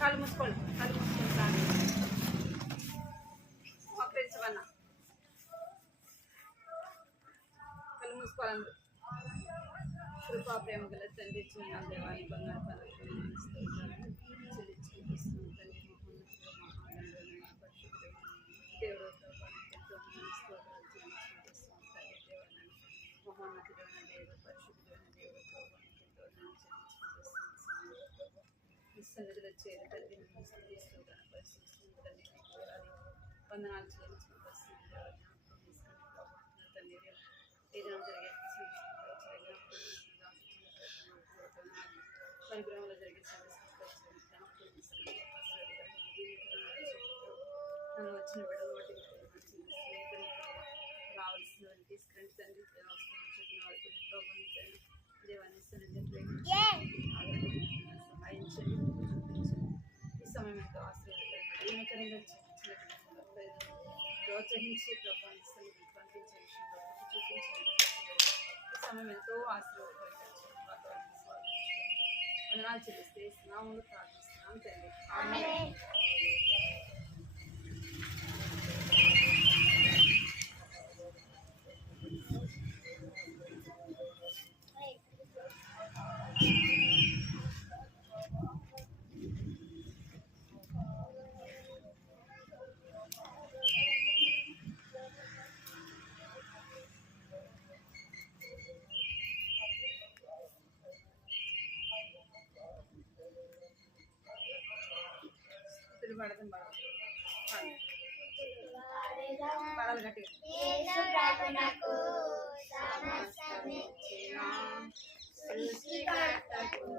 కాలు మూసుకోండి, కాలు మూసుకోండి. మా ఫ్రెండ్స్ అన్న కళ్ళు మూసుకోవాలండి. కృపా ప్రేమ గల తండ్రి చిన్న దేవాన్ని బంగారు సన్నిధిలో చేరి తల్లి వందనాలు చెల్లించుకుంటున్నాను. ఏదైనా జరిగే పరిగ్రహంలో జరిగే నన్ను వచ్చిన బిడ్డలు వాటి రావాల్సిన తీసుకురండి తండ్రి. చెప్పిన వారికి ప్రోగ్రామించండి దేవాన్ని సహాయించండి. ఈ సమయం ఎంతో ఆశ్రయించండి. ప్రోత్సహించి ప్రభావాన్ని పంపించే విషయంలో చూపించండి. ఈ సమయం ఎంతో వందనాలు చెల్లిస్తే స్నామంలో ప్రార్థిస్తున్నాం తండ్రి. ఆమేన్. పడాలి గట్టిగా. సృష్టికర్తకు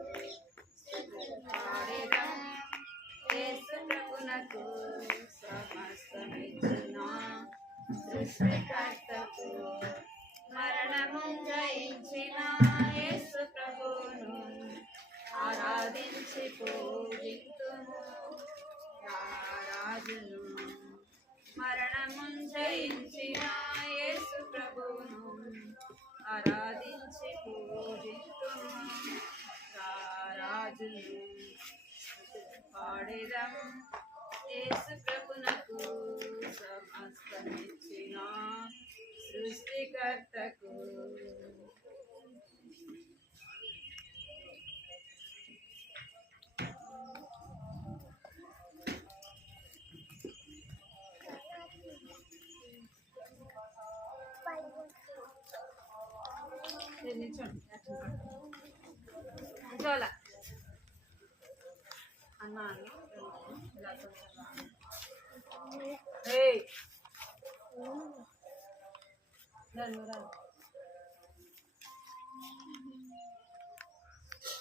యేసుప్రభునకు సమస్తమిచ్చిన సృష్టికర్తకు మరణము జయించిన యేసుప్రభును ఆరాధించి పూజింతుము. రాజును మరణము జయించిన యేసుప్రభును ఆరాధించి పూజింతుము. రాజును పాడెదం యేసుప్రభునకు సమస్తమిచ్చిన సృష్టికర్తకు. నిల్చోలా అన్న ఇలా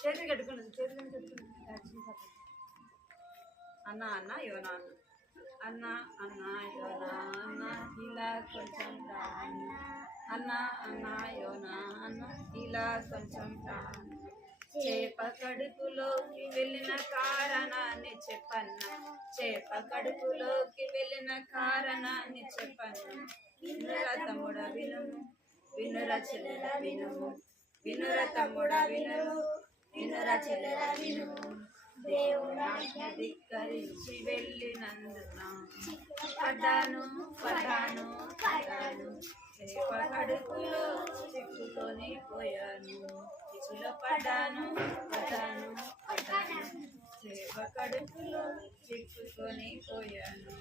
చేతులు కట్టుకున్నది. చేతులు కట్టుకున్నది. అన్న అన్న యోనా అన్న అన్న యోనా అన్న ఇలా కొంచెం అన్న అన్న యోనా అన్న ఇలా కొంచెం చేప కడుపులోకి వెళ్ళిన కారణాన్ని చెప్పన్న. చేప కడుపులోకి వెళ్ళిన కారణాన్ని చెప్పన్న. వినురా తమ్ముడ వినుము, వినురా చెల్లెల వినుము, వినురా తమ్ముడ వినుము, వినురా చెల్లెల వినుము. దేవుని ధిక్కరించి వెళ్ళినందున పడ్డాను పడ్డాను పడ్డాను. చేప కడుపులో చిక్కుకొని పోయాను. చిక్కులో పడ్డాను పడ్డాను పడ్డాను. చేప కడుపులో చిక్కుకొని పోయాను.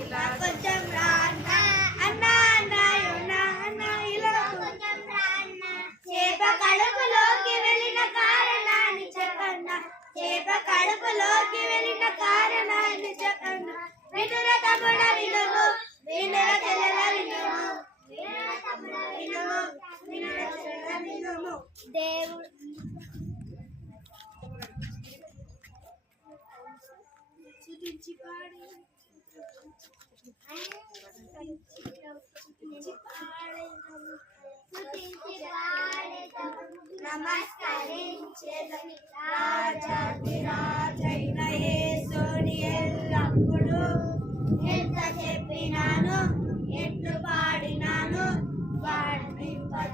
ఇలా కొంచెం రాన్నా అన్నా అన్నా ఇలా కొంచెం రాన్నా. చేప కడుపులోకి వెళ్ళిన కారణాన్ని చెప్పన్నా. చేప కడుపులోకి వెళ్ళిన కారణాన్ని చెప్పన్నా. వినురా తమ్ముడ వినుము, వినురా చెల్లెల వినుము, వినురా తమ్ముడ వినుము, వినురా చెల్లెల వినుము. దేవుడు స్తుతించి పాడి నమస్కరించెదను రాజాధిరాజైన యేసుని ఎల్లప్పుడు ఎంత చెప్పినాను ఎట్లు పాడినాను వర్ణింపజాలనిది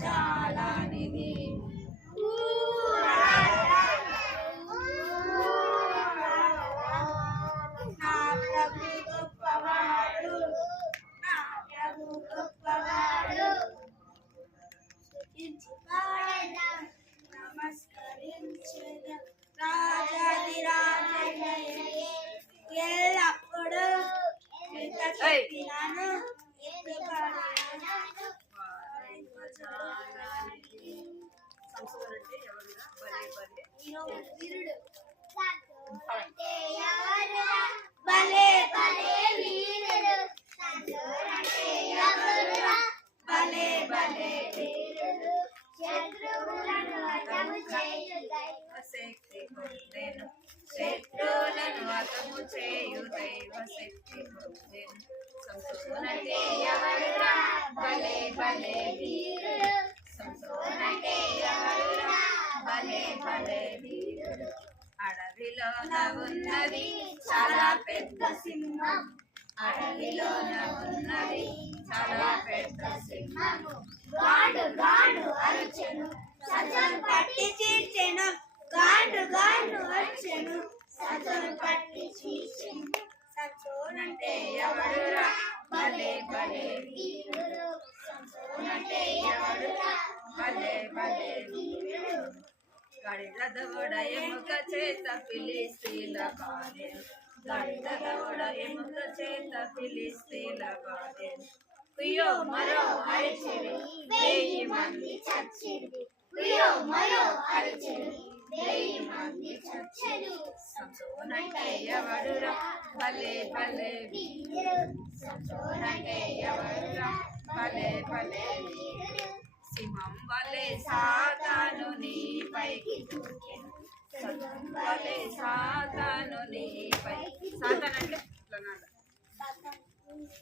నా ప్రభు గొప్పవాడు నా ప్రభు గొప్పవాడు నమస్కరించెదను రాజాధిరాజైన ఎల్లప్పుడు ఎంత చెప్పినాను ఎట్లు పాడినాను సంసోను అంటే ఎవరురా? భలే భలే వీరుడు భలే భలే వీరుడు భలే భలే వీరుడు శత్రువులను హతము చేయు దైవశక్తి పొందెను శత్రువులను హతము చేయు దైవశక్తి పొందెను సంసోను అంటే ఎవరురా? భలే భలే వీరుడు సంసోను అంటే ఎవరురా? భలే భలే వీరుడు అడవిలోన ఉన్నది చాలా పెద్ద సింహం అడవిలోన ఉన్నది చాలా పెద్ద సింహము గాండు గాండు అరిచెను సజను పట్టి చీల్చెను గాండు గాండు అరిచెను సజను పట్టి చీల్చెను సంసోనంటే ఎవడురా? భలే భలే వీరుడు సంసోనంటే ఎవడురా? భలే భలే వీరుడు గడిద దవడ ఎముక చేత ఫిలిస్తీన్ల బాధెను గడిద దవడ ఎముక చేత ఫిలిస్తీన్ల బాధెను కుయ్యో మరో అరిచెను 1000 మంది చచ్చిరి కుయో మరో అరిచెను 1000 మంది చచ్చెను సంసోనంటే ఎవడురా? భలే భలే వీరుడు సంసోనంటే ఎవడురా? భలే భలే వీరుడు సింహం వలె సాతాను నీపైకి దూకెను సింహం వలె సాతాను నీపైకి సాతాను అంటే ఇట్లనాడ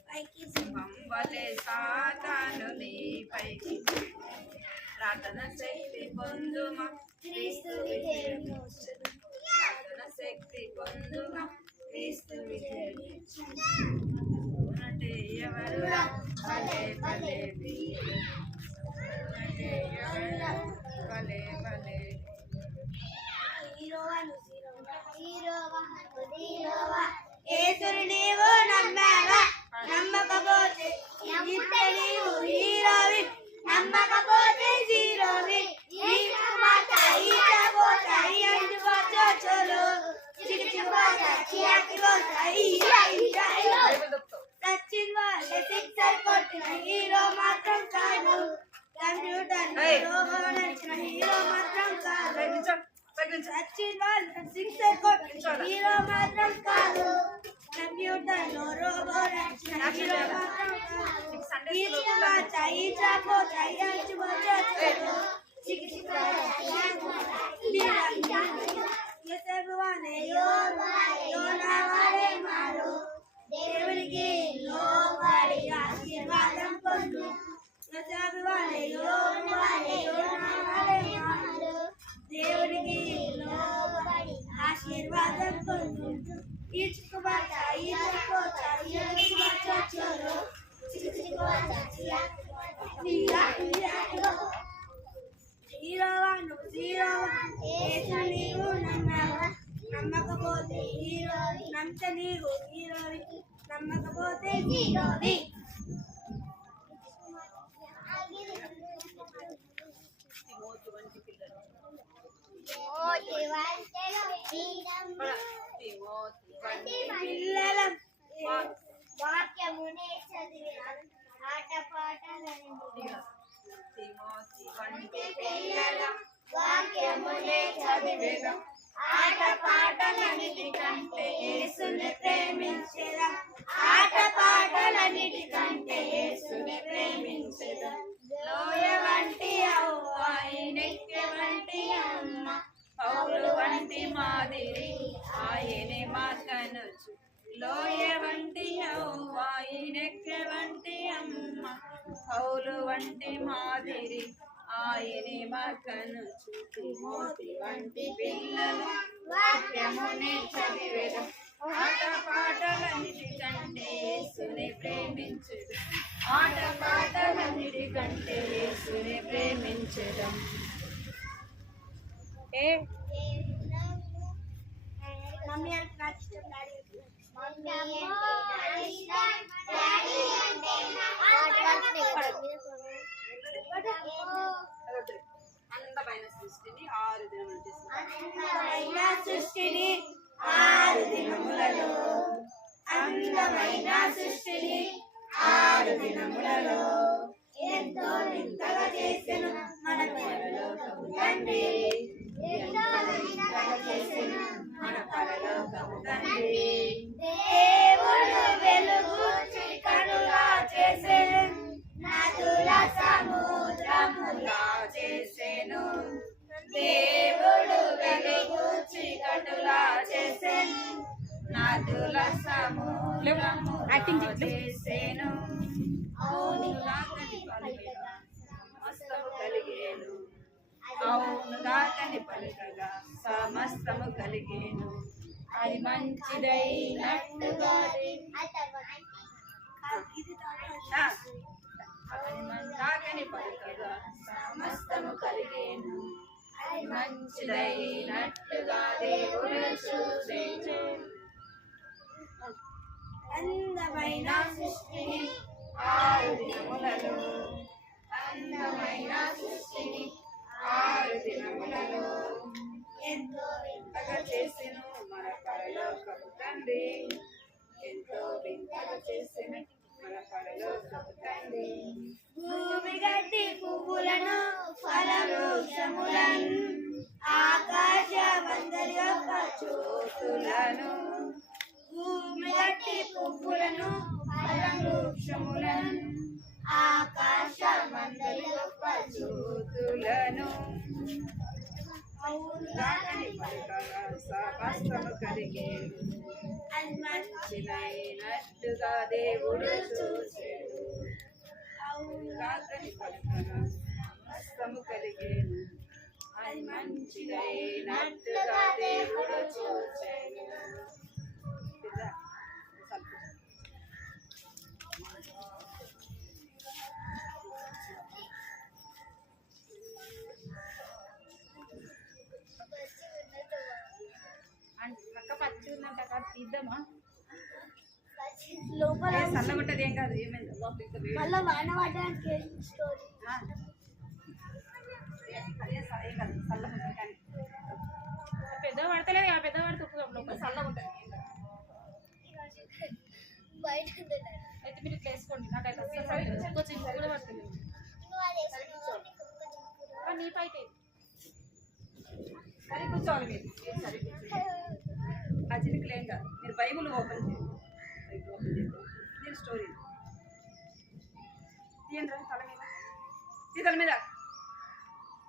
పైకి సింహం వలె సాతాను నీపైకి దూకెను ప్రార్థన శక్తి పొందుమా క్రీస్తు విజయముచ్చును ప్రార్థన శక్తి పొందుమా క్రీస్తు విజయముచ్చును అంటే ఎవరురా? భలే భలే వీరుడు అంటే ఎవరురా? భలే భలే యేసుని నీవు నమ్మావా నమ్మకపోతే ఇప్పుడు నీవు హీరోవి నమ్మకపోతే జీరోవి నీకు మాట ఈటపోతాయి అంటుకోచోలు చిక్కుపోతాయి చిక్కుపోతాయి సచిన్ వాళ్ళ సిక్సర్ కొట్టిన హీరో మాత్రం కాదు కంప్యూటర్ రోబో నడిచిన హీరో మాత్రం కాదు సచిన్ వాళ్ళ సిక్సర్ కొట్టిన హీరో మాత్రం కాదు కంప్యూటర్ లో రోబో నడిచిన హీరో మాత్రం కాదు ఈటపోతాయి అంటుకోచోలు దేవునికి లోబడి ఆశీర్వాదం పొందు దేవునికి లోబడి ఆశీర్వాదం పొందు ఈడ్చుకుపోత ఈడ్చుకోత ఈడ్చుకోచోరు హీరోవాను నీవు నమ్మావా నమ్మకపోతే హీరో నమ్మితే నీవు హీరోవి నమ్మకపోతే జీరోవి తిమోతి వంటి పిల్లలు తిమోతి వంటి పిల్లల వాక్యమునే చదివినాను ఆట పాటలని తిమోతి వంటి పిల్లల వాక్యమునే చదివిన ఆట పాటలన్నిటికంటే యేసుని ప్రేమించెదా ఆట పాటలన్నిటికంటే యేసుని ప్రేమించెదా లోయ వంటి అవ్వ ఆయనెక్కె వంటి అమ్మ పౌలు వంటి మాదిరి ఆయనే మాకనుచు లోయ వంటి అవ్వ ఆయనెక్కె వంటి అమ్మ పౌలు వంటి మాదిరి ఆయనే మార్గను చూపి మోతి వంటి పిల్లలు వాక్యమునే చదివేదం ఆట పాటలన్నిటి కంటే యేసుని ప్రేమించదు ఆట పాటలన్నిటి కంటే యేసుని ప్రేమించడం మమ్మీ అంటే నాకు ఇష్టం డాడీ మమ్మీ అంటే అందమైన సృష్టిని 6 దినములు చేసింది అందమైన సృష్టిని 6 దినములలో అందమైన సృష్టిని 6 దినములలో ఎంతో వింతగా చేసెను మన పరలోకపు తండ్రి ఎంతో వింతగా చేసెను మన పరలోకపు తండ్రి దేవుడు వెలుగు చీకటిగా చేసెను నదుల సముద్రములా చేసెను దేవుడు వెలుగు చీకటిలా చేసెను నదుల సముద్రములా చేసెను అవునుగా సమస్తము కలిగేను అవునుగా కని పలుకగా సమస్తము కలిగేను అది మంచిదైనట్టుగా కని పలుకగా సమస్తము కలిగేను అది మంచిదైనట్టుగా దేవుడు చూసేను అందమైన సృష్టిని 6 దినములలో అందమైన సృష్టిని 6 దినములలో ఎంతో వింతగా చేసెను మన పరలోకపు తండ్రి ఎంతో వింతగా చేసెను మన పరలోకపు తండ్రి భూమి గడ్డి పువ్వులను ఫలవృక్షములను ఆకాశ మందరి యొక్క జ్యోతులను భూమి గడ్డి పువ్వులను ఫలవృక్షములను ఆకాశ మందరి యొక్క జ్యోతులను అవునుగా కని పలుకగా సమస్తము కలిగేను అది మంచిదైనట్టుగా దేవుడు చూసేను అవునుగా కని పలుకగా సమస్తము కలిగేను అది మంచిదైనట్టుగా దేవుడు చూసేను అక్క పచ్చి ఉందంట అక్కడ తీద్దామా లోపల సన్నగుంటది ఏం కాదు ఏమైంది మళ్ళీ వాన పడడానికి స్టోరీ చల్లగుంటుంది కానీ పెద్ద పడతలేదు పెద్ద పడుతుంది చల్లగుంటుంది అయితే మీరు ఇట్లా వేసుకోండి నాకైతే అసలు కొంచెం కూడా పడుతుంది నీ పైకి సరే కూర్చోవాలి మీరు సరే ఆ చిలుకలు ఏం కాదు మీరు బైబుల్ ఓపెన్ చేయండి బైబుల్ ఓపెన్ చేయండి నేను స్టోరీ తీయండి రా తల మీద ఈ తల మీద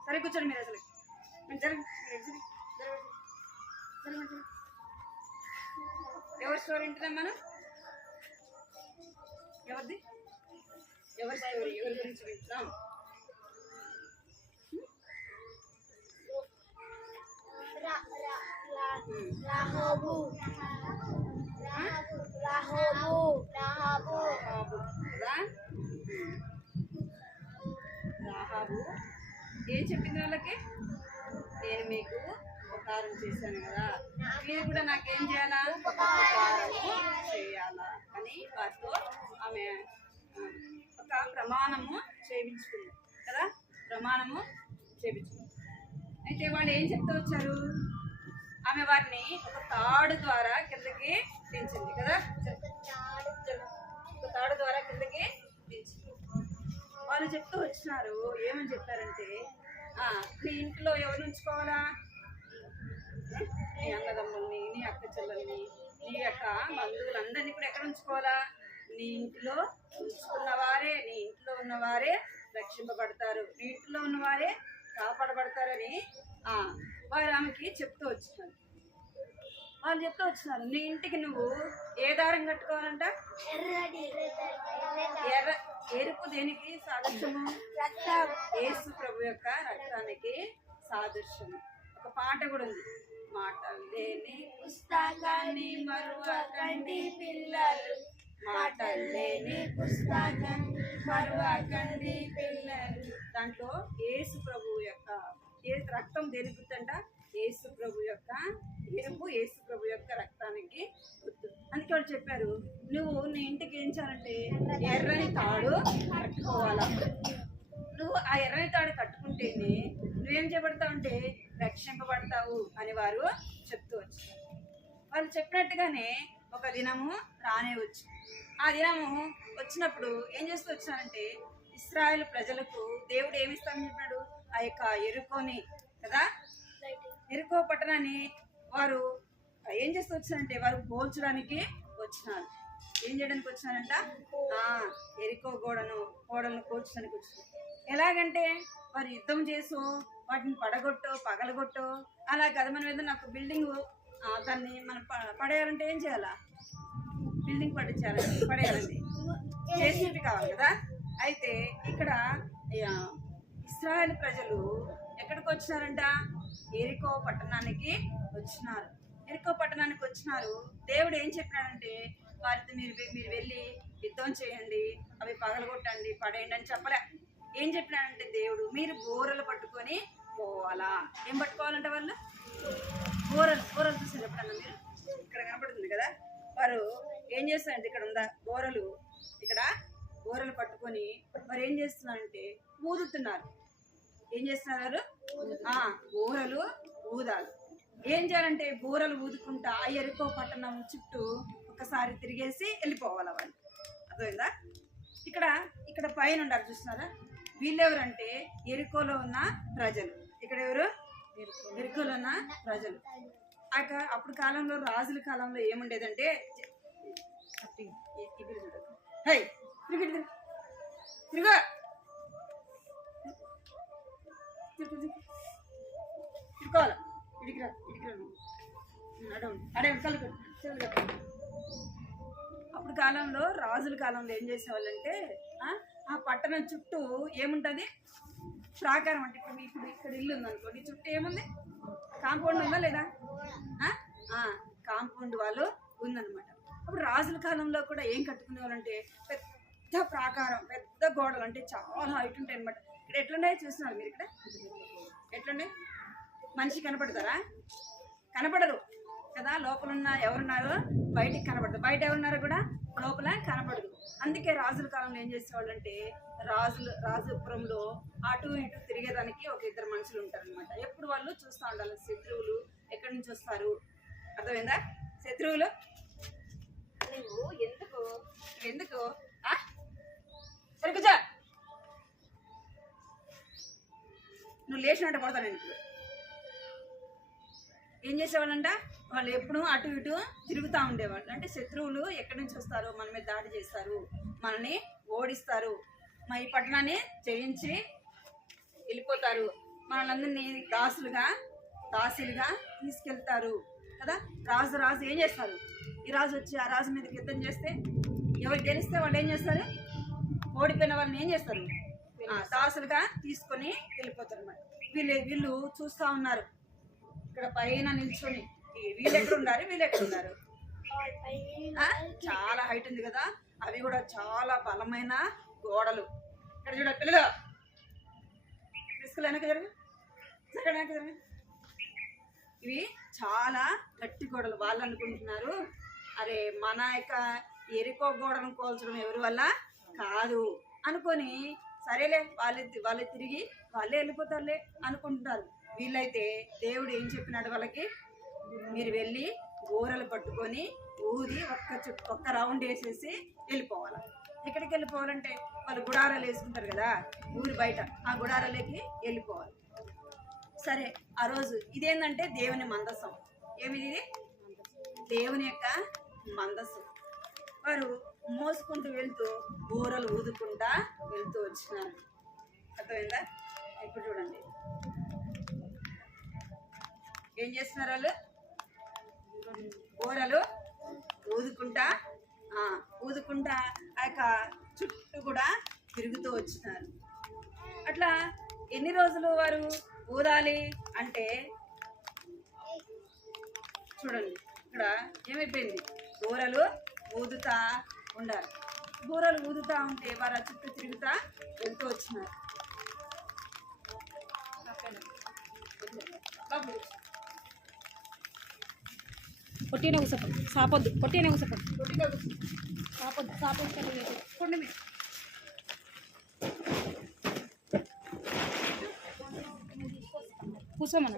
సరే కూర్చోండి మీరు అసలు మీరు జరగండి ఎవరి స్టోరీ వింటున్నాం మనం ఎవరిది ఎవరి స్టోరీ ఎవరి గురించి వింటున్నాం రాహాబు ఏం చెప్పింది వాళ్ళకి నేను మీకు ఉపకారం చేశాను కదా మీరు కూడా నాకేం చేయాలా ఉపకారము చేయాలా అని వారితో ఆమె ఒక ప్రమాణము చేయించుకుంది కదా ప్రమాణము చేయించుకుంది అయితే వాళ్ళు ఏం చెప్తూ వచ్చారు ఆమె వారిని ఒక తాడు ద్వారా కిందకి దించింది కదా ఒక తాడు ద్వారా కిందకి దించింది వాళ్ళు చెప్తూ వచ్చినారు ఏమని చెప్పారంటే నీ ఇంట్లో ఎవరు ఉంచుకోవాలా నీ అన్నదమ్ముల్ని నీ అక్క చెల్లెల్ని నీ యొక్క బంధువులందరినీ కూడా ఎక్కడ ఉంచుకోవాలా నీ ఇంట్లో ఉంచుకున్నవారే నీ ఇంట్లో ఉన్నవారే రక్షింపబడతారు నీ ఇంట్లో ఉన్నవారే కాపాడబడతారని వారు ఆమెకి చెప్తూ వచ్చినారు వాళ్ళు చెప్తూ వచ్చినారు నీ ఇంటికి నువ్వు ఏ దారం కట్టుకోవాలంట ఎరుపు దేనికి సాదృశ్యము? రక్తం. యేసు ప్రభు యొక్క రక్తానికి సాదృశ్యము. ఒక పాట కూడా ఉంది, మాటలు లేని పుస్తకాన్ని మరువకండి పిల్లలు, మాటలు లేని పుస్తకాన్ని మరువకండి పిల్లలు. దాంట్లో యేసు ప్రభు యొక్క రక్తం దేనికి గుర్తంట? యేసు ప్రభు యొక్క ఎరుపు యేసు ప్రభు యొక్క రక్తానికి గుర్తు. అందుకే వాళ్ళు చెప్పారు, నువ్వు నీ ఇంటికి ఏం చేయాలంటే ఎర్రని తాడు కట్టుకోవాలా. నువ్వు ఆ ఎర్రని తాడు కట్టుకుంటేనే నువ్వేం చేయబడతావు అంటే రక్షింపబడతావు అని వారు చెప్తూ వచ్చారు. వాళ్ళు చెప్పినట్టుగానే ఒక దినము రానే వచ్చి, ఆ దినము వచ్చినప్పుడు ఏం చేస్తూ వచ్చారంటే ఇశ్రాయేలు ప్రజలకు దేవుడు ఏమిస్తామని చెప్పినాడు? ఆ యొక్క ఎరుకోని కదా, ఎరుకో పట్టణాన్ని వారు ఏం చేస్తూ వచ్చారంటే వారు పోల్చడానికి వచ్చినారు. ఏం చేయడానికి వచ్చినారంట? ఎరుకో గోడలను పోల్చడానికి వచ్చినారు. ఎలాగంటే వారు యుద్ధం చేసు వాటిని పగలగొట్టో అలా కదా. మనం ఏదైనా ఒక బిల్డింగ్ దాన్ని మనం పడేయాలంటే ఏం చేయాలా? బిల్డింగ్ పడేయాలండి చేసేది కావాలి కదా. అయితే ఇక్కడ ఇశ్రాయేలు ప్రజలు ఎక్కడికి వచ్చినారంట? ఎరికో పట్టణానికి వచ్చినారు. ఎరికో పట్టణానికి వచ్చినారు. దేవుడు ఏం చెప్పాడంటే వారితో మీరు వెళ్ళి యుద్ధం చేయండి, అవి పగలగొట్టండి, పడేయండి అని చెప్పలే. ఏం చెప్పినాడంటే దేవుడు, మీరు బోరలు పట్టుకొని పోవాలా. ఏం పట్టుకోవాలంటే వాళ్ళు బోరలు చూసారు ఎప్పుడన్నా మీరు? ఇక్కడ కనపడుతుంది కదా. వారు ఏం చేస్తారంటే ఇక్కడ ఉందా బోరలు, ఇక్కడ బోరలు పట్టుకొని వారు ఏం చేస్తున్నారంటే ఊదుతున్నారు. ఏం చేస్తున్నారు? బోరలు ఊదాలి. ఏం చేయాలంటే బోరలు ఊదుకుంటా ఆ ఎరుకో పట్టణం చుట్టూ ఒకసారి తిరిగేసి వెళ్ళిపోవాలి వాళ్ళు. అర్థమైందా? ఇక్కడ పైన ఉండాలి చూస్తున్నారా? వీళ్ళెవరంటే ఎరుకోలో ఉన్న ప్రజలు. ఇక్కడ ఎవరు? ఎరుకోలో ఉన్న ప్రజలు. అప్పుడు కాలంలో రాజుల కాలంలో ఏముండేదంటే తిరుగు తిరుకోవాలి. ఇడికిరా అప్పుడు కాలంలో రాజుల కాలంలో ఏం చేసేవాళ్ళంటే ఆ పట్టణం చుట్టూ ఏముంటుంది? ప్రాకారం. అంటే ఇప్పుడు ఇక్కడ ఇల్లు ఉందనుకోండి, చుట్టూ ఏముంది? కాంపౌండ్ ఉందా లేదా? కాంపౌండ్ వాళ్ళు ఉందన్నమాట. అప్పుడు రాజుల కాలంలో కూడా ఏం కట్టుకునే వాళ్ళంటే పెద్ద ప్రాకారం, పెద్ద గోడలు, అంటే చాలా హైట్ ఉంటాయి అనమాట. ఇక్కడ ఎట్లున్నాయో చూస్తున్నారు మీరు? ఇక్కడ ఎట్లున్నాయి? మనిషి కనపడతారా? కనపడరు కదా. లోపల ఉన్న ఎవరున్నారో బయటికి కనపడదు, బయట ఎవరున్నారో కూడా లోపల కనపడదు. అందుకే రాజుల కాలంలో ఏం చేసేవాళ్ళు అంటే రాజుపురంలో అటు ఇటు తిరిగేదానికి ఒక ఇద్దరు మనుషులు ఉంటారనమాట. ఎప్పుడు వాళ్ళు చూస్తూ ఉండాలి శత్రువులు ఎక్కడి నుంచి వస్తారు. అర్థమైందా? శత్రువులు నువ్వు ఎందుకు సరిగ్గా నువ్వు లేచినట్టు పడతాను. నేను ఇప్పుడు ఏం చేసేవాళ్ళంట? వాళ్ళు ఎప్పుడు అటు ఇటు తిరుగుతూ ఉండేవాళ్ళు. అంటే శత్రువులు ఎక్కడి నుంచి వస్తారో మన మీద దాడి చేస్తారు, మనని ఓడిస్తారు, మా ఈ పట్టణాన్ని జయించి వెళ్ళిపోతారు, మనల్ని దాసులుగా తీసుకెళ్తారు కదా. రాజు ఏం చేస్తారు? ఈ రాజు వచ్చి ఆ రాజు మీదకి యుద్ధం చేస్తే ఎవరు గెలిస్తే వాళ్ళు ఏం చేస్తారు? ఓడిపోయిన వాళ్ళని ఏం చేస్తారు? దాసులుగా తీసుకొని వెళ్ళిపోతారు అన్నమాట. వీళ్ళు చూస్తూ ఉన్నారు ఇక్కడ పైన నిల్చొని. వీళ్ళు ఎక్కడున్నారు? చాలా హైట్ ఉంది కదా. అవి కూడా చాలా బలమైన గోడలు. ఇక్కడ చూడ పిల్లలు వెనక జరగ. ఇవి చాలా గట్టి గోడలు. వాళ్ళు అనుకుంటున్నారు అరే మన యొక్క ఎరుకో గోడను కోల్చడం ఎవరి వల్ల కాదు అనుకొని సరేలే వాళ్ళే తిరిగి వాళ్ళే వెళ్ళిపోతారులే అనుకుంటున్నారు. వీళ్ళైతే దేవుడు ఏం చెప్పినాడు వాళ్ళకి? మీరు వెళ్ళి గోరలు పట్టుకొని ఊది ఒక్క రౌండ్ వేసేసి వెళ్ళిపోవాలి. ఎక్కడికి వెళ్ళిపోవాలంటే వాళ్ళు గుడారాలు వేసుకుంటారు కదా ఊరి బయట, ఆ గుడారాలకి వెళ్ళిపోవాలి. సరే, ఆ రోజు ఇదేంటంటే దేవుని మందసం. ఏమిది? దేవుని యొక్క మందసం. వారు మోసుకుంటూ వెళ్తూ బూరలు ఊదుకుంటా వెళ్తూ వచ్చినారు. అర్థమైందా? ఇప్పుడు చూడండి ఏం చేస్తున్నారు వాళ్ళు? బూరలు ఊదుకుంటా ఆ యొక్క చుట్టూ కూడా తిరుగుతూ వచ్చినారు. అట్లా ఎన్ని రోజులు వారు ఊదాలి అంటే చూడండి, ఇక్కడ ఏమైపోయింది, బూరలు ఊదుతా ఉండాలి. బూరలు ఊదుతా ఉంటే వారు ఆ చుట్టూ తిరుగుతా వెళ్తూ వచ్చినారు. పొట్టినే కూసపడు, సాపొద్దు, పొట్టినే కూసపడు, సాపొద్దు, సాపొద్దు చూడండి మీరు. కూసోమన్న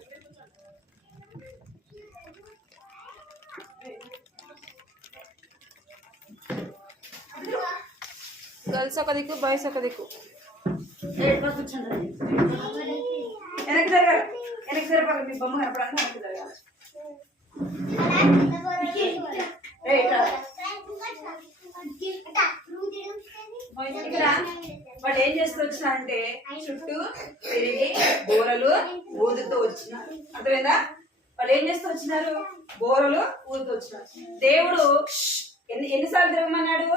గర్ల్స్ ఒక దిక్కు, బాయ్స్ ఒక దిక్కు. కూర్చుంటారు. వెనక్కి జరగాలి, వెనక్కి జరపాలి. మీ బొమ్మ కనపడానికి వెనక్కి జరగాలి. ఇక్కడ వాళ్ళు ఏం చేస్తూ వచ్చినారంటే చుట్టూ తిరిగి బోరలు ఊదుతూ వచ్చినారు. అర్థమైందా? వాళ్ళు ఏం చేస్తూ వచ్చినారు, బోరలు ఊదుతూ వచ్చినారు. దేవుడు ఎన్నిసార్లు తిరగమన్నాడు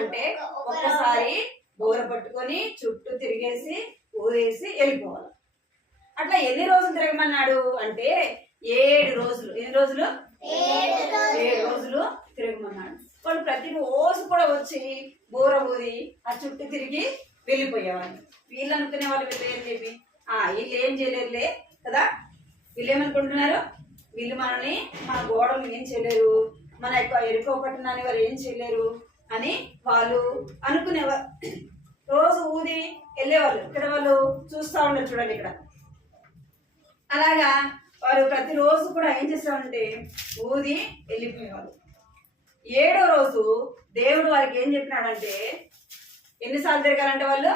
అంటే ఒక్కసారి బోర పట్టుకొని చుట్టూ తిరిగేసి ఊదేసి వెళ్ళిపోవాలి. అట్లా ఎన్ని రోజులు తిరగమన్నాడు అంటే 7 రోజులు. ఎన్ని రోజులు? 7 రోజులు తిరగమన్నాడు. వాళ్ళు ప్రతి రోజు కూడా వచ్చి బోర ఊది ఆ చుట్టూ తిరిగి వెళ్ళిపోయేవాళ్ళు. వీళ్ళు అనుకునే వాళ్ళు వీళ్ళు ఏం చెప్పి వీళ్ళు ఏం చేయలేరులే కదా, వీళ్ళు ఏమనుకుంటున్నారు, వీళ్ళు మనల్ని మన గోడలు ఏం చేయలేరు, మన యొక్క ఎరుకో పట్టణాన్ని వారు ఏం చేయలేరు అని వాళ్ళు అనుకునేవారు. రోజు ఊది వెళ్ళేవాళ్ళు. ఇక్కడ వాళ్ళు చూస్తూ ఉండరు చూడండి. ఇక్కడ అలాగా వారు ప్రతిరోజు కూడా ఏం చేస్తారంటే ఊది వెళ్ళిపోయేవారు. 7వ రోజు దేవుడు వారికి ఏం చెప్పినాడంటే ఎన్నిసార్లు తిరగాలంటే వాళ్ళు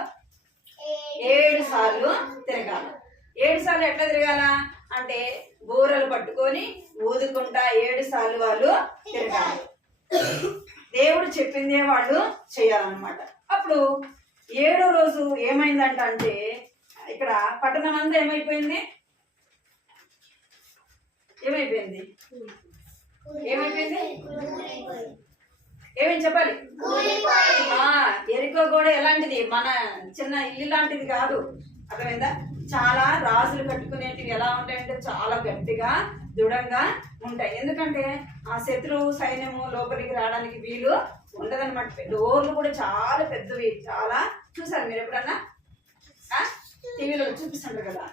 7 సార్లు తిరగాలి. 7 సార్లు ఎట్లా తిరగాల అంటే బూరలు పట్టుకొని ఊదుకుంటా 7 సార్లు వాళ్ళు తిరగాలి. దేవుడు చెప్పిందే వాళ్ళు చేయాలన్నమాట. అప్పుడు 7వ రోజు ఏమైందంట అంటే ఇక్కడ పట్టణం అంతా ఏమైపోయింది, ఏమైపోయింది ఏమేమి చెప్పాలి. ఎరికో గోడ ఎలాంటిది, మన చిన్న ఇల్లు లాంటిది కాదు. అర్థమైందా? చాలా రాజులు కట్టుకునేటివి ఎలా ఉంటాయంటే చాలా గట్టిగా దృఢంగా ఉంటాయి. ఎందుకంటే ఆ శత్రువు సైన్యము లోపలికి రావడానికి వీలు ఉండదన్నమాట. డోర్లు కూడా చాలా పెద్దవి. చాలా చూసారు మీరు ఎప్పుడన్నా, టీవీలో చూపిస్తుంటారు కదా.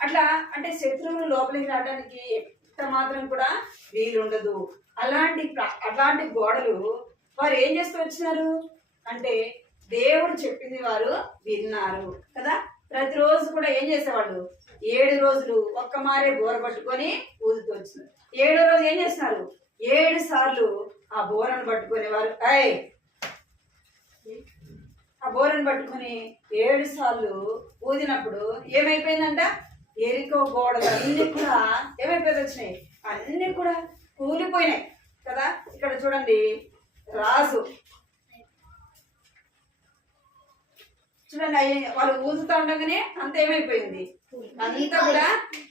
అట్లా అంటే శత్రువులు లోపలికి రావడానికి ఎంత మాత్రం కూడా వీలు ఉండదు. అలాంటి గోడలు వారు ఏం చేస్తూ వచ్చినారు అంటే దేవుడు చెప్పింది వారు విన్నారు కదా. ప్రతిరోజు కూడా ఏం చేసేవాళ్ళు 7 రోజులు ఒక్క మారే బోర పట్టుకొని ఊదుతూ వచ్చినారు. 7వ రోజు ఏం చేస్తున్నారు, 7 సార్లు ఆ బోరను పట్టుకునేవారు. ఆ బోరను పట్టుకుని 7 సార్లు ఊదినప్పుడు ఏమైపోయిందంట, ఎరికో గోడలు అన్ని కూడా ఏమైపోయి వచ్చినాయి, అన్ని కూడా కూలిపోయినాయి కదా. ఇక్కడ చూడండి, రాజు చూడండి, వాళ్ళు ఊదుతా ఉండగానే అంత ఏమైపోయింది, అంతా కూడా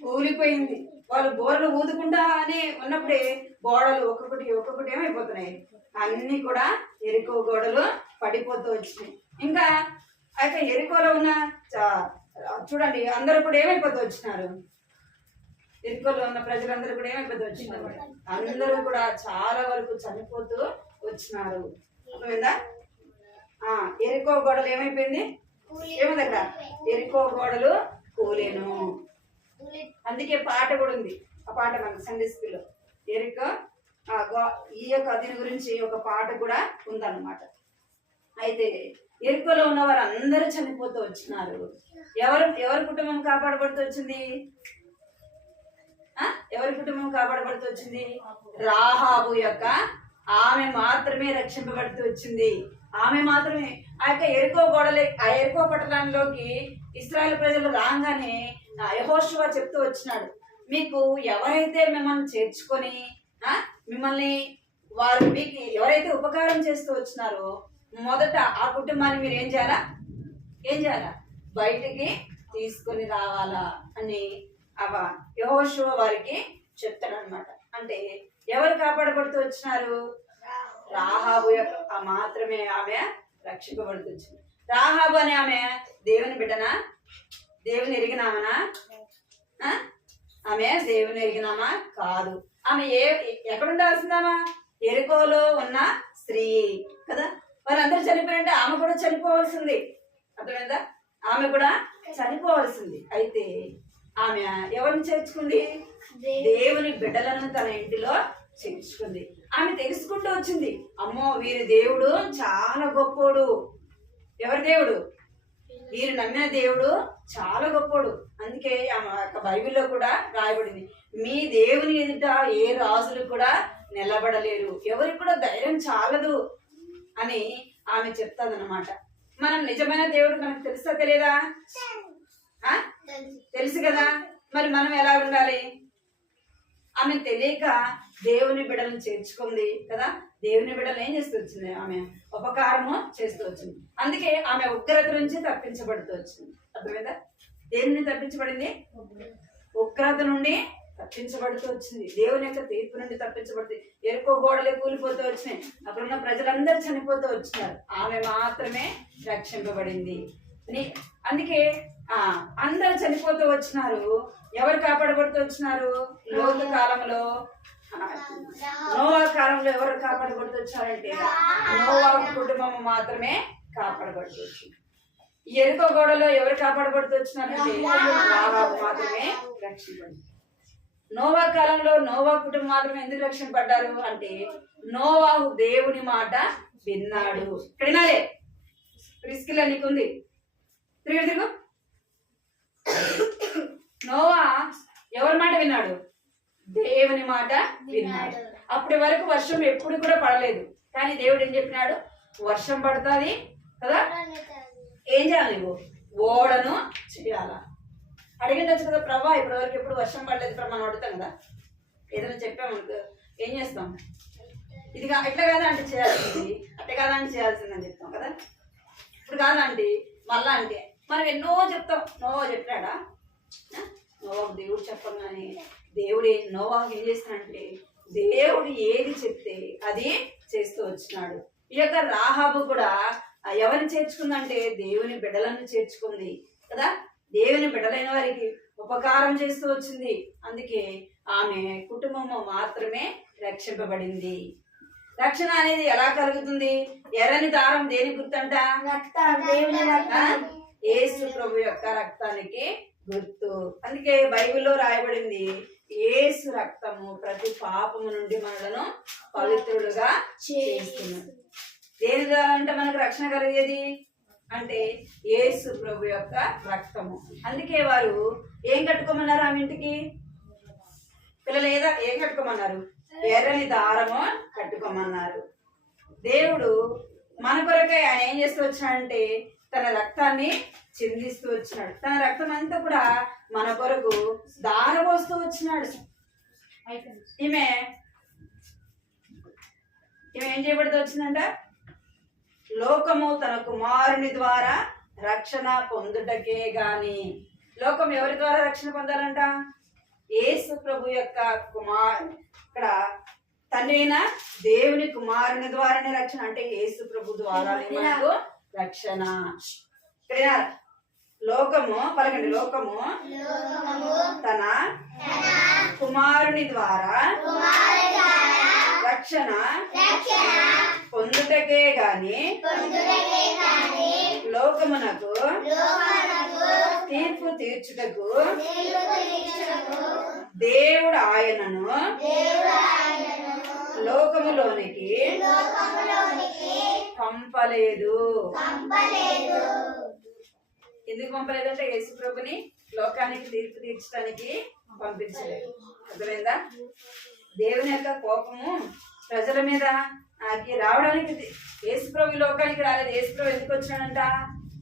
కూలిపోయింది. వాళ్ళు బోరలు ఊదుకుంటా అని ఉన్నప్పుడే గోడలు ఒక్కొక్కటి ఏమైపోతున్నాయి, అన్ని కూడా ఎరికో గోడలు పడిపోతూ వచ్చినాయి. ఇంకా అయితే ఎరికోలో ఉన్న చూడండి అందరూ కూడా ఏమైపోతూ వచ్చినారు, ఎరికోలో ఉన్న ప్రజలందరూ కూడా ఏమైపోతూ వచ్చినారు, అందరూ కూడా చాలా వరకు చనిపోతూ వచ్చినారు. అర్థమైందా? ఎరికో గోడలు ఏమైపోయింది, ఏముంది అక్కడ, ఎరికో గోడలు కూలేను. అందుకే పాట కూడా ఉంది. ఆ పాట మనకు సండే స్కూల్లో ఎరికో ఈ యొక్క దీని గురించి ఒక పాట కూడా ఉందన్నమాట. అయితే ఎరుకలో ఉన్న వారు అందరూ చనిపోతూ వచ్చినారు. ఎవరి కుటుంబం కాపాడబడుతూ వచ్చింది, ఎవరి కుటుంబం కాపాడబడుతూ వచ్చింది, రాహాబు యొక్క ఆమె మాత్రమే రక్షింపబడుతూ వచ్చింది. ఆమె మాత్రమే ఆ యొక్క ఎరుకో పట్టణంలోకి ఇశ్రాయేలు ప్రజలు రాగానే యెహోషువ చెప్తూ వచ్చినాడు, మీకు ఎవరైతే మిమ్మల్ని చేర్చుకొని మిమ్మల్ని వారు మీకు ఎవరైతే ఉపకారం చేస్తూ వచ్చినారో మొదట ఆ కుటుంబాన్ని మీరు ఏం చేయాలా బయటికి తీసుకొని రావాలా అని యెహోషువ వారికి చెప్తాడు అనమాట. అంటే ఎవరు కాపాడబడుతూ వచ్చినారు, రాహాబు మాత్రమే ఆమె రక్షింపబడుతూ వచ్చింది. రాహాబు అనే ఆమె దేవుని బిడ్డనా? దేవుని ఎరిగినామనా? ఆమె దేవుని ఎరిగినామా? కాదు. ఆమె ఎక్కడ ఉండాల్సిందామా? ఎరుకోలో ఉన్న స్త్రీ కదా. వాళ్ళందరూ చనిపోయారంటే ఆమె కూడా చనిపోవాల్సింది. అర్థమైందా? ఆమె కూడా చనిపోవాల్సింది. అయితే ఆమె ఎవరిని చేర్చుకుంది? దేవుని బిడ్డలను తన ఇంటిలో చేర్చుకుంది. ఆమె తెలుసుకుంటూ వచ్చింది, అమ్మో వీరి దేవుడు చాలా గొప్పోడు. ఎవరి దేవుడు? వీరు నమ్మిన దేవుడు చాలా గొప్పోడు. అందుకే ఆమె యొక్క బైబిల్లో కూడా రాయబడింది, మీ దేవుని ఎదుట ఏ రాజులు కూడా నిలబడలేరు, ఎవరికి కూడా ధైర్యం చాలదు అని ఆమె చెప్తాదన్నమాట. మనం నిజమైన దేవుడు మనకు తెలుసా తెలియదా? తెలుసు కదా. మరి మనం ఎలా ఉండాలి? ఆమె తెలియక దేవుని బిడ్డలను చేర్చుకుంది కదా. దేవుని బిడ్డలు ఏం చేస్తూ వచ్చింది? ఆమె ఉపకారము చేస్తూ వచ్చింది. అందుకే ఆమె ఉగ్రత నుంచి తప్పించబడుతూ వచ్చింది. అర్థమైందా? దేని తప్పించబడింది? ఉగ్రత నుండి తప్పించబడుతూ వచ్చింది. దేవుని యొక్క తీర్పు నుండి తప్పించబడుతుంది. ఎరుకో గోడలే కూలిపోతూ వచ్చినాయి, అక్కడున్న ప్రజలందరూ చనిపోతూ వచ్చినారు, ఆమె మాత్రమే రక్షింపబడింది. అందుకే అందరు చనిపోతూ వచ్చినారు. ఎవరు కాపాడబడుతూ వచ్చినారు? లోతు కాలంలో, నోవా కాలంలో ఎవరు కాపాడబడుతూ వచ్చారంటే నోవా కుటుంబం మాత్రమే కాపాడబడుతూ వచ్చింది. ఎరుకో గోడలో ఎవరు కాపాడబడుతూ వచ్చినారంటే రాహాబు మాత్రమే రక్షింపబడింది. నోవా కాలంలో నోవా కుటుంబం మాత్రమే ఎందుకు రక్షింపబడ్డారు అంటే నోవాహు దేవుని మాట విన్నాడు. ఇక్కడ వినాలే, ప్రిస్కిల్లా నీకుంది, తిరుగు. నోవా ఎవరి మాట విన్నాడు? దేవుని మాట విన్నాడు. అప్పటి వరకు వర్షం ఎప్పుడు కూడా పడలేదు, కానీ దేవుడు ఏం చెప్పినాడు? వర్షం పడుతుంది కదా, ఏం చేయాలి? నువ్వు ఓడను చేయాలా? అడిగిండొచ్చు కదా, ప్రభా ఇప్పటి వరకు ఎప్పుడు వర్షం పడలేదు, మనం అడుగుతాం కదా. ఏదైనా చెప్పామనుకో ఏం చేస్తాం? ఇది ఎట్లా కాదా అంటే చేయాల్సింది, అట్లా కాదా అంటే చేయాల్సిందని చెప్తాం కదా. ఇప్పుడు కాదా అంటే మళ్ళా అంటే మనం ఎన్నో చెప్తాం. నోవా చెప్పాడా? నోవాకు దేవుడు చెప్పగానే దేవుడు నోవాకు ఏం చేస్తున్నాడంటే దేవుడు ఏది చెప్తే అది చేస్తూ వచ్చినాడు. ఈ యొక్క రాహాబు కూడా ఎవరిని చేర్చుకుందంటే దేవుని బిడ్డలను చేర్చుకుంది కదా. దేవుని బిడ్డలైన వారికి ఉపకారం చేస్తూ వచ్చింది. అందుకే ఆమె కుటుంబము మాత్రమే రక్షింపబడింది. రక్షణ అనేది ఎలా కలుగుతుంది? ఎర్రని దారం దేని గుర్తంట? యేసు ప్రభు యొక్క రక్తానికి గుర్తు. అందుకే బైబిల్లో రాయబడింది, యేసు రక్తము ప్రతి పాపము నుండి మనలను పవిత్రులుగా చేస్తున్నది. దేని ద్వారా అంటే మనకు రక్షణ కలిగేది అంటే యేసు ప్రభు యొక్క రక్తము. అందుకే వారు ఏం కట్టుకోమన్నారు? ఆమె ఇంటికి పిల్లలు ఏం కట్టుకోమన్నారు? ఎర్రని దారము కట్టుకోమన్నారు. దేవుడు మన కొరకై ఆయన ఏం చేస్తూ వచ్చినాడంటే తన రక్తాన్ని చిందిస్తూ వచ్చినాడు. తన రక్తం అంతా కూడా మన కొరకు దారపోస్తూ వచ్చినాడు. ఈమె ఏం చేయబడుతూ వచ్చిందంట? లోకము తన కుమారుని ద్వారా రక్షణ పొందుటకే గాని. లోకం ఎవరి ద్వారా రక్షణ పొందాలంట? యేసు ప్రభు యొక్క ఇక్కడ తండ్రి అయిన దేవుని కుమారుని ద్వారానే రక్షణ. అంటే యేసు ప్రభు ద్వారానే మనకు రక్షణ. ఇక్కడ లోకము పలకండి, లోకము తన కుమారుని ద్వారా రక్షణ పొందుటకే గాని లోకమునకు తీర్పు తీర్చుటకు దేవుడు ఆయనను లోకములోనికి పంపలేదు. ఎందుకు పంపలేదంటే యేసు ప్రభుని లోకానికి తీర్పు తీర్చడానికి పంపించలేదు. అర్థమైందా? దేవుని యొక్క కోపము ప్రజల మీద రావడానికి యేసు ప్రభు లోకానికి రాలేదు. యేసు ప్రభు ఎందుకు వచ్చినాడంట?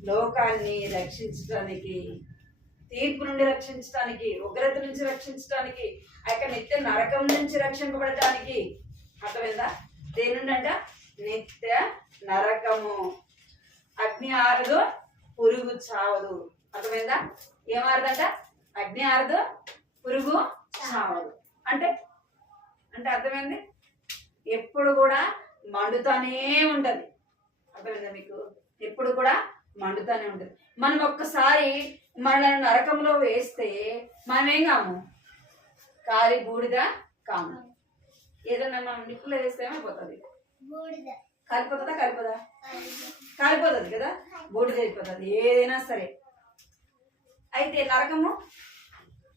లోకాన్ని రక్షించడానికి, తీర్పు నుండి రక్షించడానికి, ఉగ్రత నుంచి రక్షించడానికి, ఆ యొక్క నిత్య నరకం నుంచి రక్షింపబడటానికి. అర్థమైందా? దేని నుండి అంట? నిత్య నరకము. అగ్ని ఆరదు, పురుగు చావదు. అర్థమైందా? ఏమారదంట? అగ్ని ఆరదు, పురుగు చావదు. అంటే అర్థమైంది? ఎప్పుడు కూడా మండుతానే ఉంటది. అర్థమైందా మీకు? ఎప్పుడు కూడా మండుతానే ఉంటుంది. మనం ఒక్కసారి మనల్ని నరకంలో వేస్తే మనమేం కాము, కాలి బూడిద కాము. ఏదన్నా మనం నిప్పులో వేస్తే ఏమైపోతుంది, కాలిపోతుందా కాలిపోదా, కాలిపోతుంది కదా, బూడిద అయిపోతుంది ఏదైనా సరే. అయితే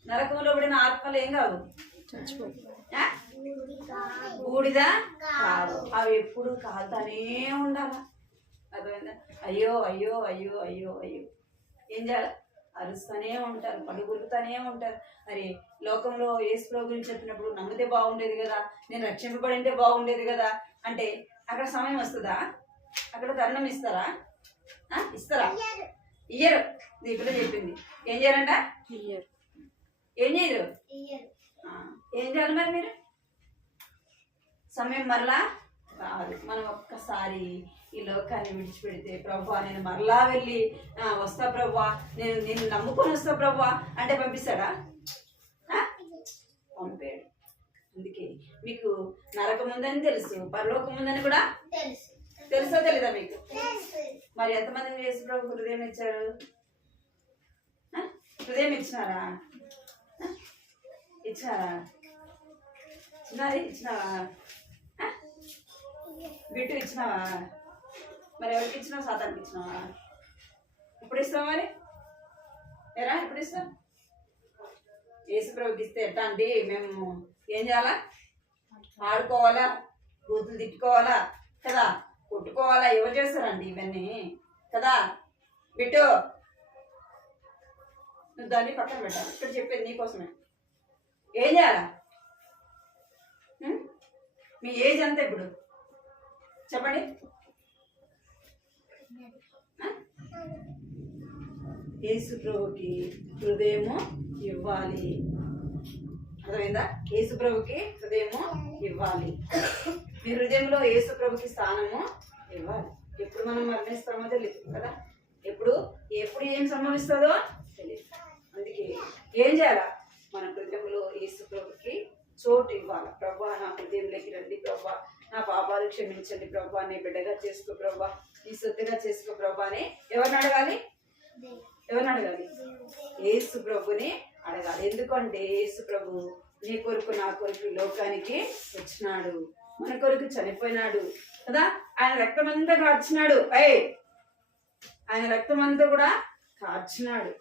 నరకంలో పడిన ఆత్మలు ఏం కావు, బూడిద కావు, అవి ఎప్పుడు కాలుతానే ఉండాలా. అర్థమైందా? అయ్యో అయ్యో అయ్యో అయ్యో అయ్యో ఏం చేయాలి, అరుస్తూనే ఉంటారు, పడుగులుతూనే ఉంటారు. మరి లోకంలో యేసు గురించి చెప్పినప్పుడు నమ్మితే బాగుండేది కదా, నేను రక్షింపబడింటే బాగుండేది కదా అంటే అక్కడ సమయం వస్తుందా, అక్కడ తరుణం ఇస్తారా, ఇస్తారా? ఇయ్యరు. దీంట్లో చెప్పింది ఏం చేయాలంట, ఏం చేయరు. ఏం చేయాలి మరి మీరు, సమయం మరలా రాదు. మనం ఒక్కసారి ఈ లోకాన్ని విడిచిపెడితే ప్రభువా నేను మరలా వెళ్ళి వస్తా ప్రభువా, నేను నమ్ముకొని వస్తా ప్రభువా అంటే పంపిస్తాడా? పంపాడు. అందుకే మీకు నరకం ఉందని తెలుసు, పరలోకం ఉందని కూడా తెలుసా తెలీదా మీకు? మరి ఎంతమంది యేసు ప్రభు హృదయం ఇచ్చారు, హృదయం ఇచ్చినారా, ఇచ్చినారా, ఇచ్చినావా, బిట్టు ఇచ్చినావా? మరి ఎవరికి ఇచ్చినావు, సాతానికి ఇచ్చినావా? ఇప్పుడు ఇస్తావా మరి, ఎరా ఇప్పుడు ఇస్తాం? యేసు ప్రభుకి ఇస్తే ఎట్టా అంటే మేము ఏం చేయాలా, ఆడుకోవాలా, బూతులు తిట్టుకోవాలా కదా, కొట్టుకోవాలా, ఎవరు చేస్తారండి ఇవన్నీ కదా. బిట్టు నువ్వు దాన్ని పక్కన పెట్టాలి, ఇక్కడ చెప్పేది నీకోసమే. ఏం చేయాలా, మీ ఏజ్ అంతా ఇప్పుడు చెప్పండి. యేసు ప్రభుకి హృదయము ఇవ్వాలి, అర్థమైందా? యేసు ప్రభుకి హృదయము ఇవ్వాలి. మీ హృదయంలో యేసు ప్రభుకి స్థానము ఇవ్వాలి. ఎప్పుడు మనం మరణిస్తామో తెలియదు కదా, ఎప్పుడు ఏం సంభవిస్తుందో తెలియదు. అందుకే ఏం చేయాలా, మన హృదయంలో యేసు ప్రభుకి చోటు ఇవ్వాలి. ప్రభువా నా హృదయంలోకి రండి ప్రభువా, నా పాపాలు క్షమించండి ప్రభువా, నీ బిడ్డగా చేసుకో ప్రభువా, నీ సొత్తుగా చేసుకో ప్రభువా అని ఎవరిని అడగాలి, యేసు ప్రభుని అడగాలి. ఎందుకంటే యేసు ప్రభు నీ కొరకు నా కొరకు లోకానికి వచ్చినాడు, మన కొరకు చనిపోయినాడు కదా, ఆయన రక్తమంతా కార్చినాడు. ఆయన రక్తమంతా కూడా కార్చినాడు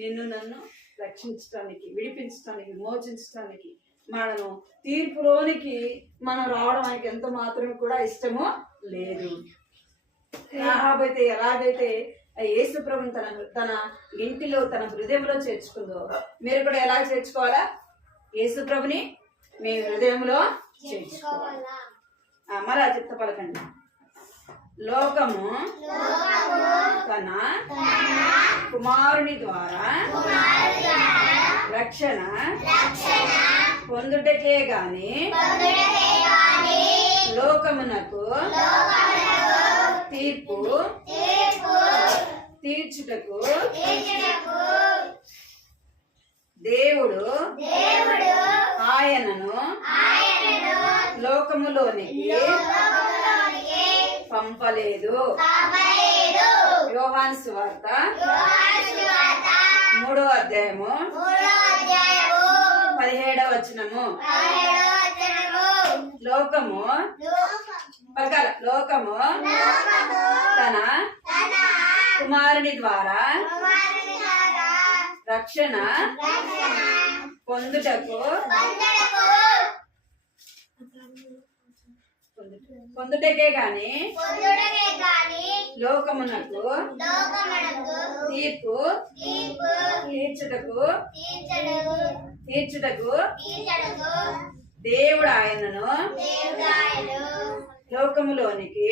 నిన్ను నన్ను రక్షించడానికి, విడిపించడానికి, విమోచించడానికి. మనము తీర్పులోనికి మనం రావడం ఆయనకి ఎంత మాత్రం కూడా ఇష్టమో లేదు. రాహాబైతే ఎలాగైతే యేసు ప్రభుని తన ఇంటిలో తన హృదయంలో చేర్చుకుందో, మీరు కూడా ఎలా చేర్చుకోవాలా, యేసు ప్రభుని మీ హృదయంలో చేర్చుకోవాలా. మళ్ళా చెప్త పలకండి. లోకము తన కుమారుని ద్వారా రక్షణ పొందుటకే గాని లోకమునకు తీర్పు తీర్చుటకు దేవుడు ఆయనను లోకములోనికి పంపలేదు. యోహాను సువార్త 3వ అధ్యాయము 17వ వచనము. లోకము తన కుమారుని ద్వారా రక్షణ పొందుటకే గాని లోకమునకు తీర్పు తీర్చుటకు దేవుడు ఆయనను లోకములోనికి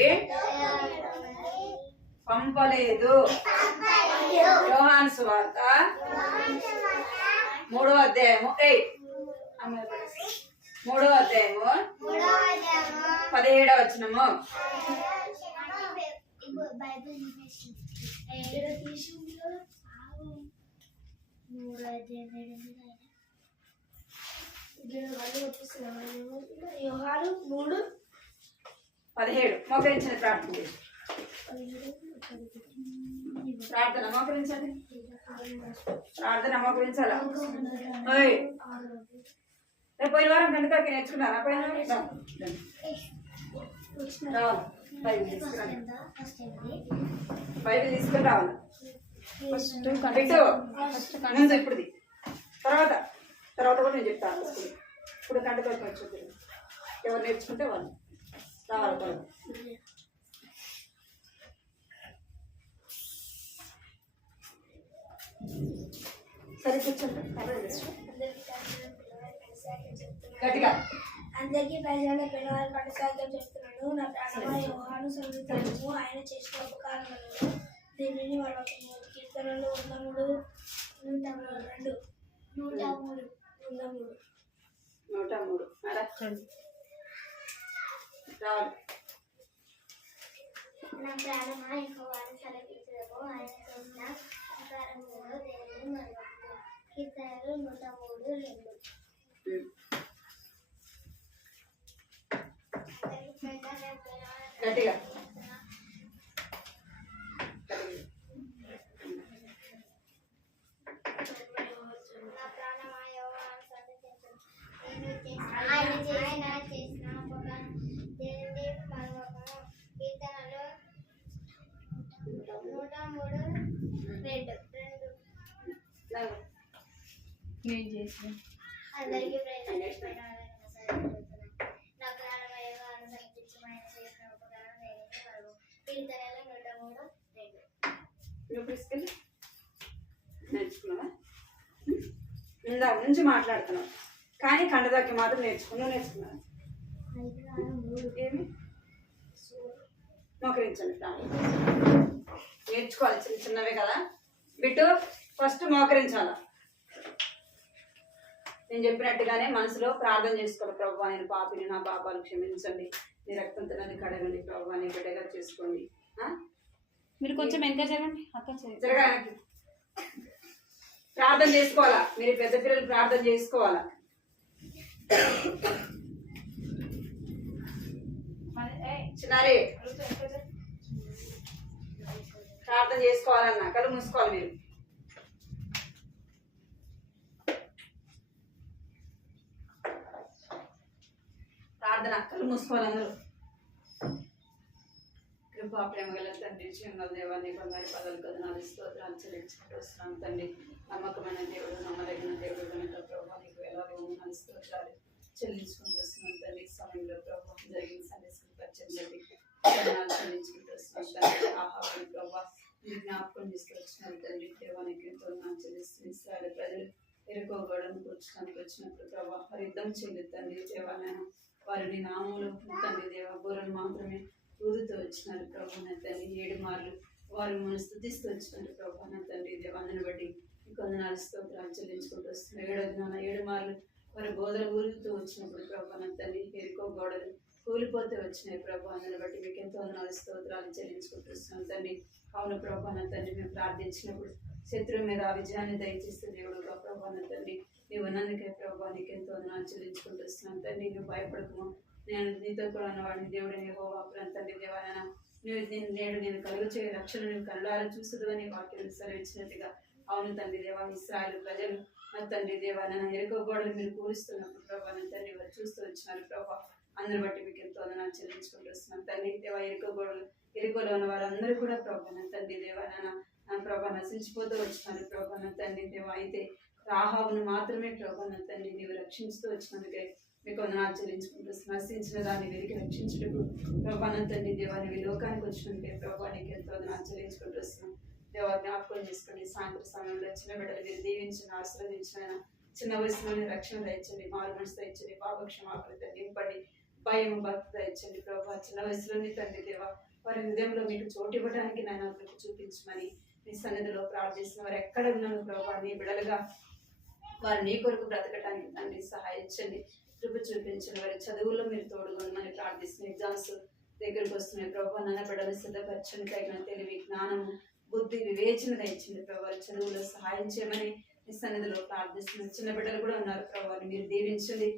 పంపలేదు. యోహాను సువార్త 3వ అధ్యాయము 17వ వచనము. యోహాను 3:17 మోకరించిన ప్రార్థన చేసి ప్రార్థన మోకరించండి. ప్రార్థన మోకరించాలా? ఓయ్ పోయిన వారం గంటకి నేర్చుకున్నారా? పోయిన వారం రావాలి బైబిల్ తీసుకురండి. బైబిల్ తీసుకుని రావాలి. ముందు ఇప్పుడుది తర్వాత కూడా నేను చెప్తాను. ఇప్పుడు కంటతోకి వచ్చి ఎవరు నేర్చుకుంటే వాళ్ళు రావాలి తర్వాత. సరే కూర్చోండి. గట్టిగా అందరికీ ప్రజల పిల్లవారి పట్టుసాధ్యం చెప్తున్నాడు. నా ప్రాణమా యోహాను సంగీతము ఆయన చేసిన ఉపకారములను దీనిని మరొకము. కీర్తనలు 103 నా ప్రాణమా యెహోవాను సెలవించుము ఆయన చేసిన ఉపకారములను దేనిని మరొకము. కీర్తనలు 103:2. గట్టిగా నా ప్రాణమా యెహోవాను సెలవించుము ఆయన చేసిన ఉపకారం దేనిని మరొకము. కీర్తనలు 103:2. నేను చేసిన అందరికీ ప్రయత్నం నా ప్రాణమా యెహోవాను సెలవించుము ఆయన చేసిన ఉపకారం దేనిని మరొకము. కీర్తనలు 103:2. నువ్వు తీసుకెళ్ళి నేర్చుకున్నావా? ఇందా నుంచి మాట్లాడుతున్నావు కానీ కండదక్కి మాత్రం నేర్చుకున్నావు. నేర్చుకున్నావు ఏమి మోకరించండి. నేర్చుకోవాలి చిన్న చిన్నవే కదా బిట్టు. ఫస్ట్ మోకరించాలా. నేను చెప్పినట్టుగానే మనసులో ప్రార్థన చేసుకోవాలి. ప్రభువా నేను పాపిని, నా పాపాలు క్షమించండి, నీ రక్తంతో నన్ను కడగండి ప్రభువా, నీ బిడ్డగా చేసుకోండి. మీరు కొంచెం వెనక జరగండి. అక్క జరగడానికి ప్రార్థన చేసుకోవాలా. మీరు పెద్ద పిల్లలు ప్రార్థన చేసుకోవాలా. చిన్నారి ప్రార్థన చేసుకోవాలన్నా కళ్ళు మూసుకోవాలి. మీరు ప్రార్థన కళ్ళు మూసుకోవాలి అందరూ. కృపా ప్రేమ గల తండ్రి, జీవన దేవాన్ని బంగారు పదాలు కథనాలు స్తోత్రాలు చెల్లించుకుంటూ వస్తున్నాం తండ్రి. నమ్మకమైన దేవుడు, నమ్మదగిన దేవుడు కనుక ప్రభావ నీకు ఎలాగో ఉన్నాను స్తోత్రాలు చెల్లించుకుంటూ వస్తున్నాం తండ్రి. సమయంలో ప్రభావ జరిగిన సందేశం పరిచయం చెల్లించుకుంటూ వస్తున్నాం తండ్రి. ఆహారం ప్రభావ మీరు జ్ఞాపకం చేస్తూ వచ్చినారు తండ్రి. దేవానికి ఎంతో నాలు చెల్లిస్తుంది. ఇస్రాయేలు ప్రజలు ఎరుకోగడం కూర్చడానికి వచ్చినప్పుడు ప్రభావ వారి యుద్ధం చేయలేదు తండ్రి. దేవాలయం వారిని నామూలు తండ్రి దేవ బోరలు మాత్రమే ఊరుతూ వచ్చినారు ప్రభు నా తండ్రి. 7 మార్లు వారు మనం స్థుతిస్తూ వచ్చినారు ప్రభు నా తండ్రి. దేవాన్ని బట్టి కొందనాలు స్తోత్రాలు చెల్లించుకుంటూ వస్తున్నారు. 7వ దినాన 7 మార్లు వారి బోధలు ఊరుతూ వచ్చినప్పుడు ప్రభు నా తండ్రి ఎరుకో గోడలు కూలిపోతే వచ్చినాయి ప్రభు. అందుని బట్టి మీకు ఎంతో వందనాలు స్తోత్రాలు చెల్లించుకుంటూ వస్తున్నాం తండ్రి. అవును ప్రభు నా తండ్రి మేము ప్రార్థించినప్పుడు శత్రువు మీద ఆ విజయాన్ని దయచేస్తే దేవుడుగా ప్రభు నా తండ్రి నీవు ఉన్నందుకే ప్రభు నీకు ఎంతో వందనాలు చెల్లించుకుంటూ వస్తున్నాం తండ్రి. నువ్వు భయపడకము, నేను నీతో కూడా ఉన్నవాడిని దేవుడిని యెహోవా తండ్రి. దేవాలయన నేడు నేను కలుగు చేయ రక్షణ నువ్వు కళ్ళారా చూసుదు అని వాక్యం సెలవిచ్చినట్టుగా అవును తండ్రి దేవా ఇశ్రాయేలు ప్రజలు నా తండ్రి దేవాలయన ఎరుకో గోడలు మీరు కూలుస్తున్నప్పుడు ప్రభు నా తండ్రి వారు చూస్తూ వచ్చినారు ప్రభు. అందరి బట్టి మీకు ఎంతో వందనాలు చెల్లించుకుంటూ వస్తున్నాం తండ్రి. దేవా ఎరుకో గోడలు ఎరుకోలో ఉన్న వారందరూ కూడా ప్రభు నా తండ్రి దేవాలయన నా ప్రభ నశించిపోతూ వచ్చినారు ప్రభు నా తండ్రి దేవా. అయితే రాహాబును మాత్రమే ప్రభు నా తండ్రి నీవు రక్షించుతూ వచ్చినందుకే మీకు వందనాలు చెల్లించుకుంటూ నశించిన దాన్ని వెలికి రక్షించుటకు ప్రభు నా తండ్రి దేవాన్ని లోకానికి వచ్చినందుకే ప్రభు నీకు ఎంతో వందనాలు చెల్లించుకుంటూ వస్తున్నాం దేవా. జ్ఞాపకం చేసుకోండి సాయంత్రం సమయంలో చిన్న బిడ్డలు మీరు దీవించిన ఆశీర్వదించిన చిన్న వయసులోనే రక్షణ దయచండి, మారు మనసు దయచండి, పాపక్షమాపణ నింపండి, భయం భక్తి దయచండి ప్రభు. చిన్న వయసులోనే తండ్రి దేవా వారి హృదయంలో మీకు చోటు ఇవ్వడానికి నాయన మీకు చూపించమని మీ సన్నిధిలో ప్రార్థిస్తున్న వారు ఎక్కడ ఉన్నాను ప్రభు నీ బిడలుగా వారు నీ కొరకు బ్రతకటానికి తండ్రి సహాయించండి, కృప చూపించండి. వారి చదువుల్లో మీరు తోడుగొనమని ప్రార్థిస్తున్న ఎగ్జామ్స్ దగ్గరకు వస్తున్నాయి ప్రభు. నాన్న బిడ్డలు సిద్ధపరచండి, తగిన తెలివి జ్ఞానము బుద్ధి వివేచన దయచండి ప్రభు. వారి చదువులో సహాయం చేయమని మీ సన్నిధిలో ప్రార్థిస్తున్న చిన్న బిడ్డలు కూడా ఉన్నారు ప్రభు. వారిని మీరు దీవించండి,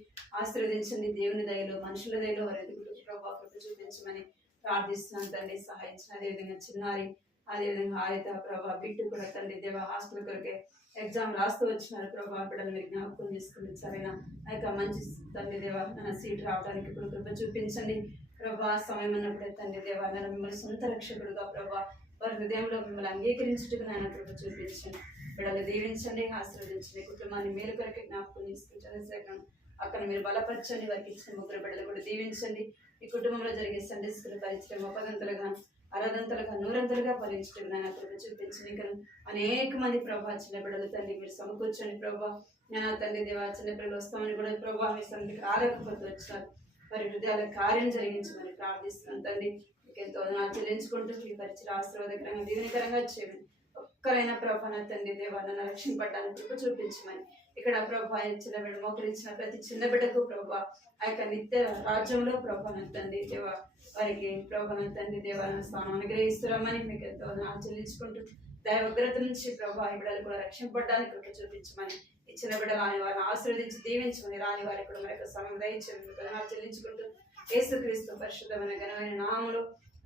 ఆశీర్వదించండి. దేవుని దయలో మనుషుల దయలో వారి ఎదుగుతూ ప్రభు కృప చూపించమని ప్రార్థిస్తున్నాను తండ్రి సహాయించిన. అదేవిధంగా చిన్నారి అదేవిధంగా హారిత ప్రభా బిట్టు కూడా తండ్రి దేవ హాస్టల్ కొరకే ఎగ్జామ్ రాస్తూ వచ్చినారు ప్రభా బిడ్డలు మీరు జ్ఞాపకం చేసుకుని సరైన ఆ యొక్క మంచి తండ్రి దేవ సీట్ రావడానికి ఇప్పుడు కృప చూపించండి ప్రభా. సమయం అన్నప్పుడే తండ్రి దేవ మిమ్మల్ని సొంత రక్షకుడుగా ప్రభా వారి హృదయంలో మిమ్మల్ని అంగీకరించుటకు నాయన కృప చూపించండి. బిడ్డలు దీవించండి, ఆశీర్వదించండి, కుటుంబాన్ని మేలు కొరకే జ్ఞాపకం చేసుకుని చంద్రశేఖరం అక్కడ మీరు బలపరచండి. వారికి ఇచ్చిన ముగ్గురు బిడ్డలు కూడా దీవించండి. ఈ కుటుంబంలో జరిగే సండే స్కూల్ పరిచయం ఉపదంతలుగా అరదంతలుగా నూరంతలుగా ఫలించడం నాయన కృప చూపించండి. ఇంకా అనేక మంది ప్రభా చిన్న బిడ్డలు తండ్రి మీరు సమకూర్చండి ప్రభా. నేను తండ్రి దేవా చిన్న పిల్లలు వస్తామని కూడా ప్రభా మీ సన్నిధికి రాలేకపోతూ వచ్చినారు. వారి హృదయాల కార్యం జరిగించమని ప్రార్థిస్తున్నాను తండ్రి. మీకు ఎంతో చెల్లించుకుంటూ ఈ పరిచయం ఆశీర్వాదకరంగా దీవెనకరంగా చేయమని ఒక్కరైనా ప్రభా నా తండ్రి దేవా నన్ను రక్షింపడానికి కృప చూపించమని ఇక్కడ ప్రభా చిన్న బిడ్డ మోకరించిన ప్రతి చిన్న బిడ్డకు ప్రభా ఆ యొక్క నిత్య రాజ్యంలో ప్రభా నా తండ్రి దేవా వారికి ప్రభా నా తండ్రి దేవాలను స్థానం అనుగ్రహిస్తున్నామని మీకు ఎంతో చెల్లించుకుంటూ దైవగ్రత నుంచి ప్రభా ఈ బిడ్డలు కూడా రక్షింపడానికి కృప చూపించమని ఇచ్చిన బిడ్డలు అని వారిని ఆశీర్వదించి దీవించమని రాని వారికి కూడా మరొక సమయం దయచేయమని చెల్లించుకుంటూ యేసుక్రీస్తు పరిశుద్ధమైన ఘనమైన నామములో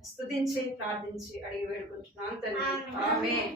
స్తుతించి ప్రార్థించి అడిగి వేడుకుంటున్నాను తండ్రి. ఆమేన్.